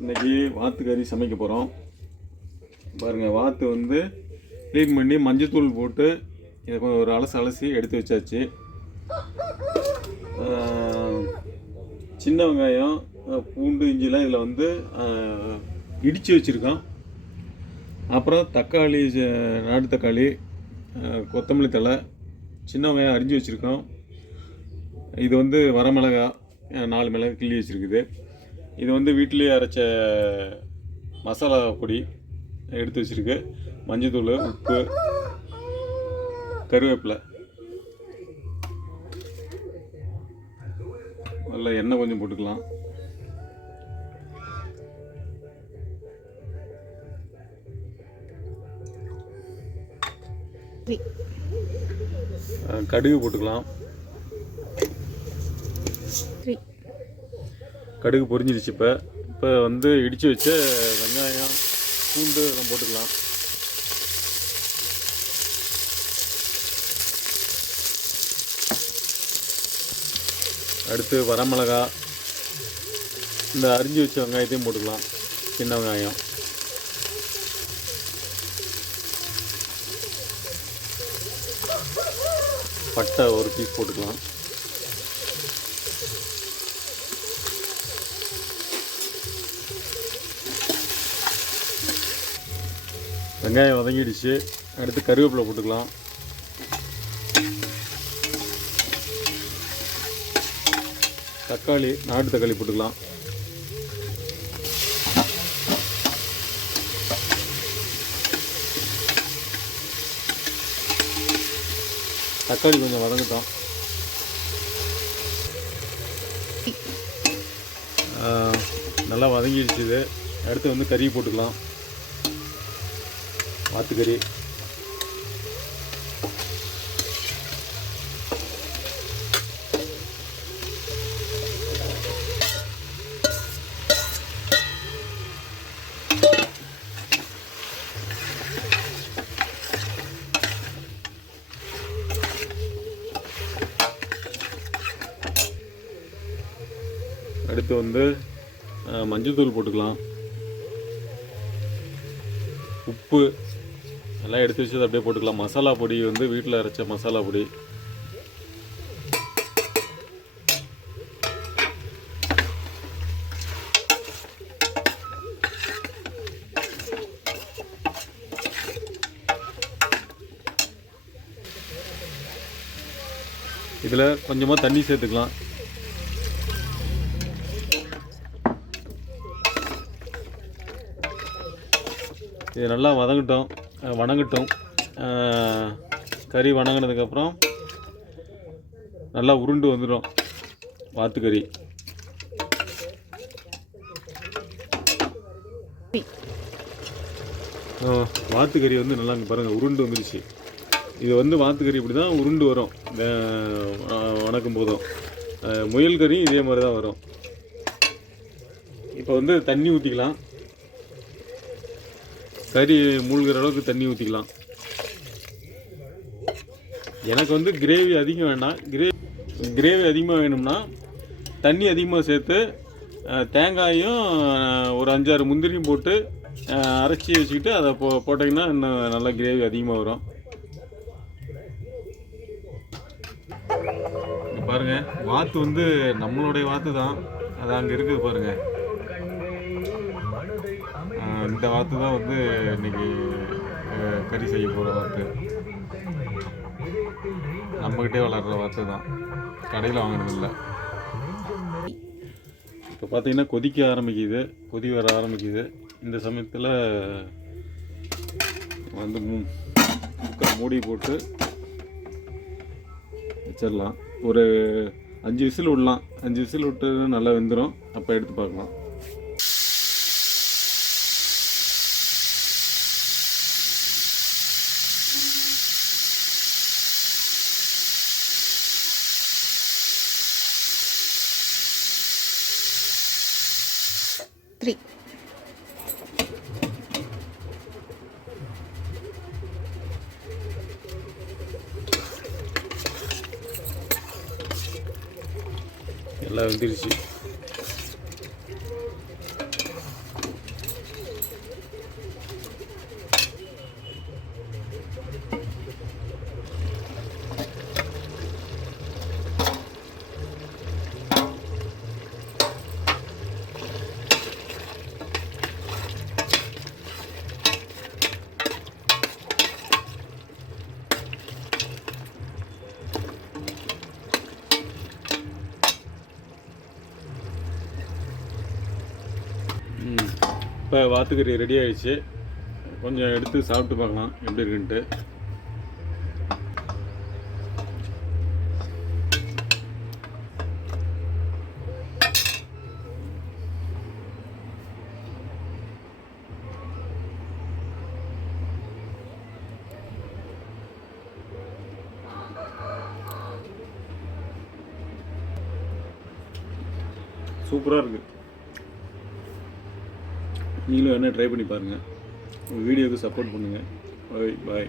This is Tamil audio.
இன்றைக்கி வாத்து கறி சமைக்க போகிறோம். பாருங்கள், வாத்து வந்து க்ளீன் பண்ணி மஞ்சத்தூள் போட்டு இதை கொஞ்சம் ஒரு அலசி எடுத்து வச்சாச்சு. சின்ன வெங்காயம், பூண்டு, இஞ்சிலாம் இதில் வந்து இடித்து வச்சுருக்கோம். அப்புறம் தக்காளி, நாட்டு தக்காளி, கொத்தமல்லி தழை, சின்ன வெங்காயம் அரிஞ்சு வச்சுருக்கோம். இது வந்து வரமிளகா 4 மிளகு கிள்ளி வச்சுருக்குது. இது வந்து வீட்டிலேயே அரைச்ச மசாலா பொடி எடுத்து வச்சுருக்கு. மஞ்சத்தூள், உப்பு, கருவேப்பிலை, நல்லா எண்ணெய் கொஞ்சம் போட்டுக்கலாம். கடுகு போட்டுக்கலாம். கடுகு பொரிஞ்சிருச்சு. இப்போ வந்து இடித்து வச்ச வெங்காயம், பூண்டு எல்லாம் போட்டுக்கலாம். அடுத்து வரமிளகா, இந்த அரிஞ்சு வச்ச வெங்காயத்தையும் போட்டுக்கலாம். சின்ன வெங்காயம், பட்டை ஒரு பீஸ் போட்டுக்கலாம். வெங்காயம் வதங்கிடுச்சு. அடுத்து கருவேப்பிலை போட்டுக்கலாம். தக்காளி, நாட்டு தக்காளி போட்டுக்கலாம். தக்காளி கொஞ்சம் வதங்கட்டும். நல்லா வதங்கிடுச்சு. இது அடுத்து வந்து கறி போட்டுக்கலாம். வாத்துக்கறி, அடுத்து வந்து மஞ்சள்தூள் போட்டுக்கலாம். உப்பு எல்லாம் எடுத்து வச்சது அப்படியே போட்டுக்கலாம். மசாலா பொடி வந்து வீட்டில் அரைச்ச மசாலா பொடி. இதில் கொஞ்சமாக தண்ணி சேர்த்துக்கலாம். இது நல்லா வணங்கட்டும். கறி வணங்கினதுக்கப்புறம் நல்லா உருண்டு வந்துடும் வாத்துக்கறி. வாத்துக்கறி வந்து நல்லா பாருங்கள், உருண்டு வந்துடுச்சு. இது வந்து வாத்துக்கறி இப்படி தான் உருண்டு வரும் வணக்கும் போதும். முயல் கறி இதே மாதிரி தான் வரும். இப்போ வந்து தண்ணி ஊற்றிக்கலாம். கறி மூழ்கிற அளவுக்கு தண்ணி ஊற்றிக்கலாம். எனக்கு வந்து கிரேவி அதிகம் வேண்டாம். கிரேவி அதிகமாக வேணும்னா தண்ணி அதிகமாக சேர்த்து தேங்காயும் ஒரு 5-6 முந்திரியும் போட்டு அரைச்சி வச்சுக்கிட்டு அதை போட்டிங்கன்னா இன்னும் நல்லா கிரேவி அதிகமாக வரும். பாருங்கள், வாத்து வந்து நம்மளுடைய வாத்து தான். அது அங்கே இருக்குது பாருங்கள். இந்த வாத்து தான் வந்து இன்றைக்கி கறி செய்ய போகிற வாத்து. நம்மக்கிட்டே வளர்கிற வாத்து தான், கடையில் வாங்கினதில்லை. இப்போ பார்த்திங்கன்னா கொதி வர ஆரம்பிக்குது. இந்த சமயத்தில் வந்து குக்கர் மூடி போட்டு வச்சிடலாம். ஒரு 5 விசில் விடலாம். 5 விசில் விட்டு நல்லா வெந்துடும். அப்போ எடுத்து பார்க்கலாம். எல்லாம் வெந்துருச்சு. இப்போ வாத்துக்கறி ரெடி ஆகிடுச்சு. கொஞ்சம் எடுத்து சாப்பிட்டு பார்க்கலாம் எப்படி இருக்குன்ட்டு. சூப்பராக இருக்குது. நீங்களும் என்ன ட்ரை பண்ணி பாருங்கள். உங்கள் வீடியோவுக்கு சப்போர்ட் பண்ணுங்கள். பாய்.